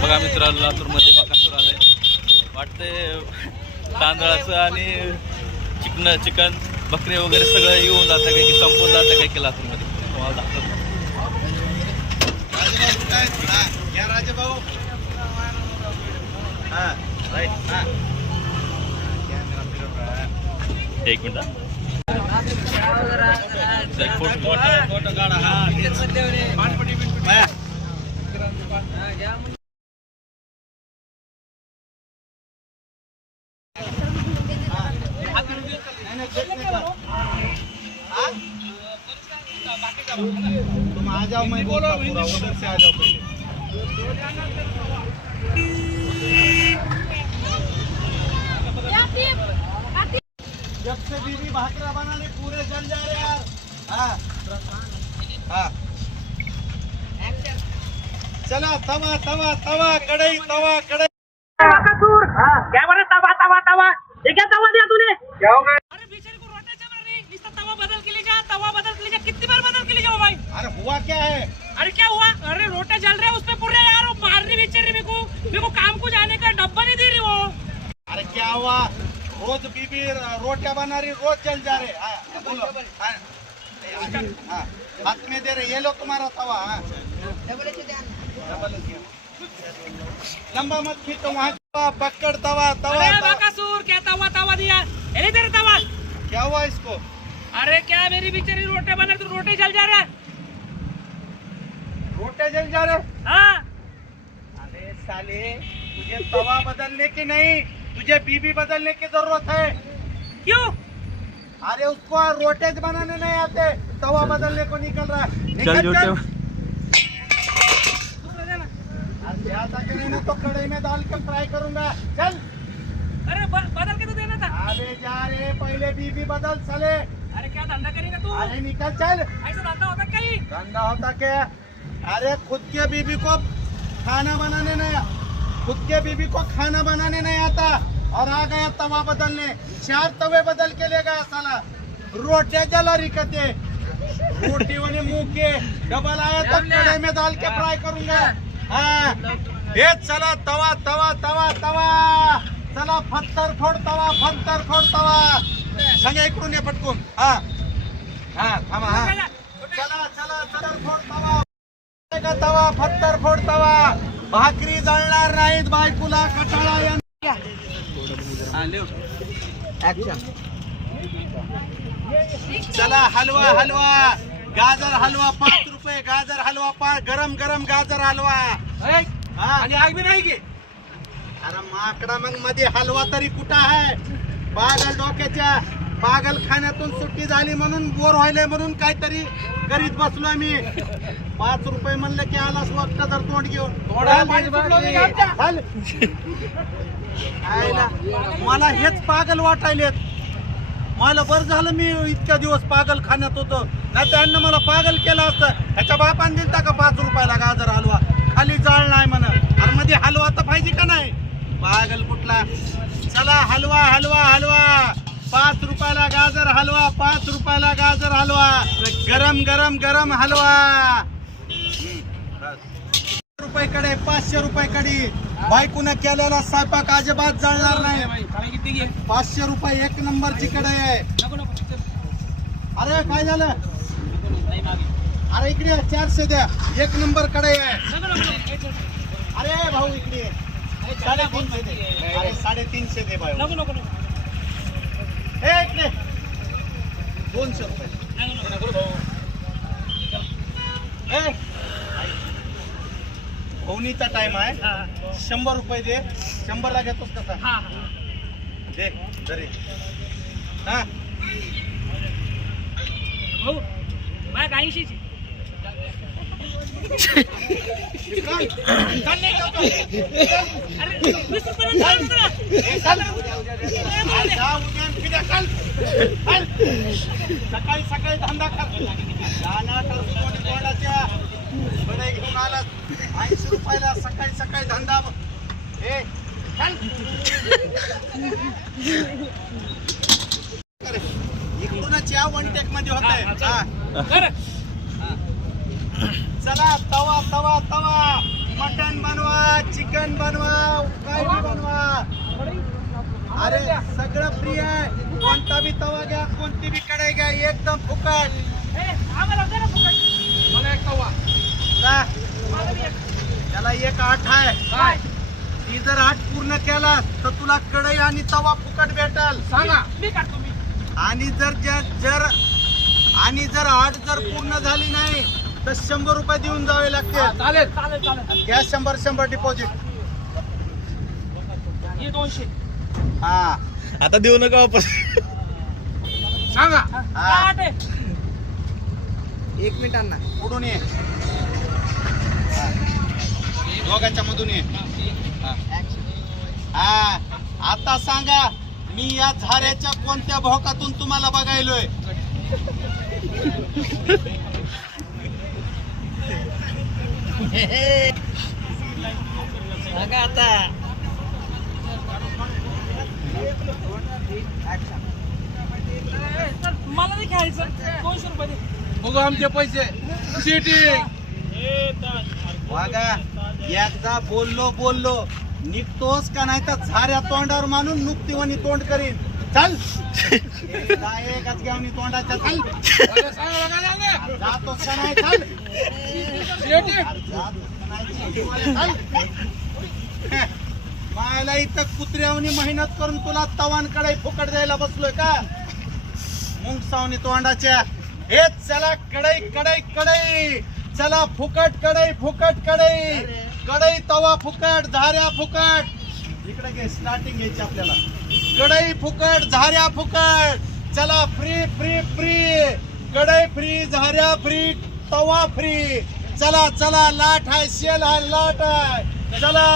बघा मित्रांनो, लातूरमध्ये बकासूर आलंय वाटतंय. तांदळाचं आणि चिकन बकरी वगैरे सगळं येऊन जातं काय की संपून जातं काय की लातूरमध्ये. तुम्हाला दाखवतो. राजेभाऊ एक मिनिट फोटो काढा. तुम आ जाओ, मैं बोल रहा हूँ पूरा उधर से आ जाओ पहले. जब से बीवी भाकरा बनाने पूरे जल जा रहे यार. हाँ हाँ चला. तवा तवा तवा कढ़ाई तवा कढ़ाई. क्या बोले तवा तवा तवा ये क्या तवा दिया तूने? क्या हो गया? अरे बेचारे को रोटा चबरा नहीं, इसका तवा बदल के ले जा, तवा बदल के ले जा. कितनी बार बदल के ले जाओ भाई? अरे हुआ क्या है? अरे क्या हुआ? अरे रोटे जल रहे हैं उसपे पूरे यार, वो मार रही बेचारी मेरे को काम को जाने का डब्बा नहीं दे रही वो. अरे क्या हुआ? रोज बीबी रोटियां बना रही, रोज जल जा रहे. हाँ बोलो. हाँ हाथ में दे रहे, ये लो तुम्हारा तवा. हाँ लंबा मत खींचो, वहाँ पकड़ तवा तवा. अरे बकासूर क्या तवा तवा दिया? ये तेरे तवा. क्या हुआ इसको? अरे क्या मेरी बेचारी रोटे बना तो रोटे जल जा रहा है. रोटे जल जा रहे. हाँ अरे साले, तुझे तवा बदलने की नहीं, तुझे बीबी बदलने की जरूरत है. क्यों? अरे उसको रोटे बनाने नहीं आते, तवा बदलने को निकल रहा है. चल जोटे. दूसरा देना. आता के नहीं ना तो कढ़ाई में डाल के फ्राई करूंगा. चल. अरे बदल के तो देना था. अरे जा रे, पहले बीबी बदल साले. अरे क्या धंधा करेगा तू? अरे निकल चल. ऐसा धंधा होता क्या ही? धंधा होता क्या? अरे खुद के बीबी को खाना बनाने नहीं, खुद के बीबी को खाना बनाने नहीं आता और आ गया तवा बदलने. 4 तवे बदल के ले गया साला. रोटियां जला रिकते, रोटी वाले मुंह के डबल आया तो कढ़ाई में डाल के फ्राई करूंगा. हाँ ये चला तवा तवा तवा तवा. चला फत्तर फोड तवा, फत्तर फोड तवा. संगे इकडून ये पटकून. हाँ हाँ थांबा. हाँ चला चला चला फोड तवा. तवा फत्तर फोड तवा. भाकरी जळणार नाहीत, बायकुला कटाळा येणार. चला हलवा हलवा. गाजर हलवा 5 रुपये. गाजर हलवा 5. गरम गरम गाजर हलवा. आणि आग बी नाही की. अरे माकडा, मग मध्ये हलवा तरी कुठं आहे? पागल डोक्याच्या. पागल खाण्यातून सुट्टी झाली म्हणून बोर व्हायलंय म्हणून काहीतरी करीत बसलोय मी. 5 रुपये म्हणलं की आलास वक्त जर तोंड घेऊन. मला हेच पागल वाटायलेत. मला बरं झालं मी इतक्या दिवस पागल खाण्यात होतो, नाही त्यांना मला पागल केलं असतं. ह्याच्या बापान दिलता का 5 रुपयाला गाजर हलवा? खाली जाळ नाही म्हणा. अरे मध्ये हलवा तर पाहिजे का नाही? पागल कुठला. चला हलवा हलवा हलवा. 5 रुपयाला गाजर हलवा. 5 रुपयाला गाजर हलवा. गरम गरम गरम हलवा. रुपयाकडे 500 रुपयाकडे. बायकोनं केलेला स्वयंपाक अजिबात जळणार नाही. 500 रुपये 1 नंबरची कढई आहे. अरे काय झालं? अरे इकडे 400 द्या. 1 नंबर कढई आहे. अरे भाऊ इकडे 350 दे. अरे 350 दे भाऊ. नको नको नको. हे इकडे 200 रुपये. पवनीचा टाइम आहे. 100 रुपये दे. 100 ला घेतोस कसा? हाँ दे जरी. हा भाऊ बाय 80 ची. अरे 20 रुपये जा उद्या फिरा काल. सकाळी सकाळी धंदा कर. जाणार कोणाच्या बडे घेऊन आला. 80 रुपयाला सकाळी सकाळी धंदा. ए चल. इकडूनच या 1 टेक मध्ये होत आहे. चला तवा तवा तवा. मटन बनवा, चिकन बनवा काय बी बनवा. अरे सगळं फ्री आहे. कोणता बी तवा घ्या, कोणती बी कढई घ्या, एकदम फुकट. आम्हाला दे ना फुकट. मला एक तवा त्याला एक 8 आहे. ती जर 8 पूर्ण केला तर तुला कढई आणि तवा फुकट भेटल. सांगा. मी काढतो मी. आणि जर 8 जर पूर्ण झाली नाही तर 100 रुपये देऊन जावे लागते. चालेल चालेल चालेल. Gas 100 deposit. हे 200. हा आता देऊ नका वापस. सांगा. काय आहे? 1 मिनिट अण्णा पुढून ये. दोघांच्या मधून ये. हा आता सांगा मी या झाऱ्याच्या कोणत्या भोकातून तुम्हाला बघायलोय. तर मला नाही खेळायचं. 200 रुपये दे. बघू आमचे पैसे. वागा एकदा बोललो निघतोस का नाही तर झाऱ्या तोंडावर मानून नुकतीवणी तोंड करीन. चल एकच घेऊन तोंडाच्या. चल जातोस का नाही. चल मायला इथं कुत्र्यावनी मेहनत करून तुला तवांकडे फुकट द्यायला बसलोय का. मुंगसावनी तोंडाच्या. हेच चला कढई चला फुकट कढई तवा फुकट झाऱ्या फुकट. इकडे घे स्टार्टिंग घ्यायची आपल्याला. कढई फुकट झाऱ्या फुकट. चला फ्री कढई फ्री झाऱ्या फ्री तवा फ्री. चला लाट आहे शेल आहे लाट आहे. चला